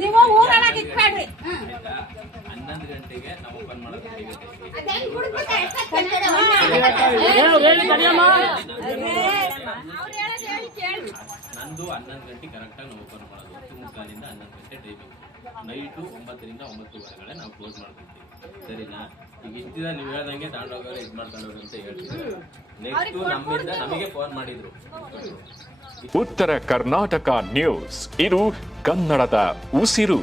ನೀವು ಊರೊಳಗೆ ಇಟ್ಬೇಡ್ರಿ. 11 ಗಂಟೆಗೆ ನಾವು ಓಪನ್ ಮಾಡೋದು. ನಂದು 11 ಗಂಟೆ ಕರೆಕ್ಟಾಗಿ ನಾವು ಓಪನ್ ಮಾಡೋದು. 10:45 11 ಗಂಟೆ ಟೈಮಿಂಗ್. ನೈಟು 9ರಿಂದ 9:30 ನಾವು ಕ್ಲೋಸ್ ಮಾಡ್ತಿರ್ತೀವಿ. ಸರಿನಾ? ಈಗ ಇಷ್ಟ ದಿನ ನೀವು ಹೇಳ್ದಂಗೆ ತಗೊಂಡೋಗೋರು ಇದು ಮಾಡ್ಕೊಂಡೋಗಿ ಅಂತ ಹೇಳ್ತೀವಿ. ನೆಕ್ಸ್ಟ್ ನಮ್ಮಿಂದ ನಮಗೆ ಫೋನ್ ಮಾಡಿದ್ರು. ಉತ್ತರ ಕರ್ನಾಟಕ ನ್ಯೂಸ್, ಇದು ಕನ್ನಡದ ಉಸಿರು.